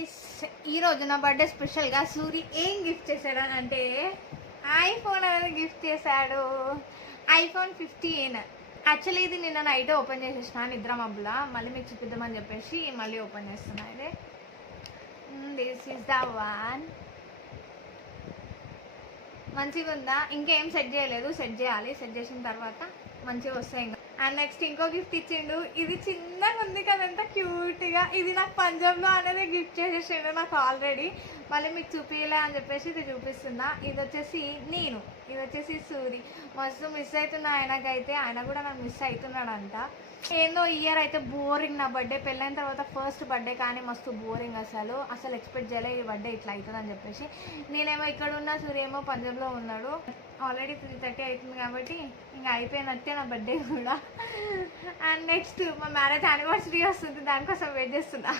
Guys, ఈరోజు నా birthday స్పెషల్గా సూరి ఏం గిఫ్ట్ చేశాడు అని అంటే ఐఫోన్ అనేది గిఫ్ట్ చేశాడు. ఐఫోన్ 15. యాక్చువల్లీ ఇది నిన్న నైట్ ఓపెన్ చేసేసిన నిద్ర మబ్బులా, మళ్ళీ మీకు చూపిద్దామని చెప్పేసి మళ్ళీ ఓపెన్ చేస్తున్నా. ఇది దిస్ ఈస్ ద వన్. మంచిగా ఉందా? ఇంకేం సెట్ చేయలేదు, సెట్ చేయాలి. సెట్ చేసిన తర్వాత మంచిగా వస్తాయి ఇంకా. అండ్ నెక్స్ట్ ఇంకో గిఫ్ట్ ఇచ్చిండు. ఇది చిన్నగా ఉంది కదా, ఎంత క్యూట్గా. ఇది నాకు పంజాబ్లో అనేది గిఫ్ట్ చేసేసిండు నాకు ఆల్రెడీ. మళ్ళీ మీకు చూపించలే అని చెప్పేసి ఇది చూపిస్తున్నా. ఇది వచ్చేసి నేను, ఇది వచ్చేసి సూరి. మస్తు మిస్ అవుతున్నా ఆయనకైతే, ఆయన కూడా నాకు మిస్ అవుతున్నాడంట. ఏందో ఇయర్ అయితే బోరింగ్. నా బర్త్డే పెళ్ళైన తర్వాత ఫస్ట్ బర్త్డే, కానీ మస్తు బోరింగ్. అసలు ఎక్స్పెక్ట్ చేయలే ఈ బర్త్డే ఇట్లా అవుతుంది అని చెప్పేసి. నేనేమో ఇక్కడ ఉన్నా, సూర్య ఏమో పంజాబ్లో ఉన్నాడు. ఆల్రెడీ 3:30 అవుతుంది కాబట్టి ఇంకా అయిపోయినట్టే నా బర్త్డే కూడా. అండ్ నెక్స్ట్ మా మ్యారేజ్ యానివర్సరీ వస్తుంది, దానికోసం వెయిట్ చేస్తున్నా.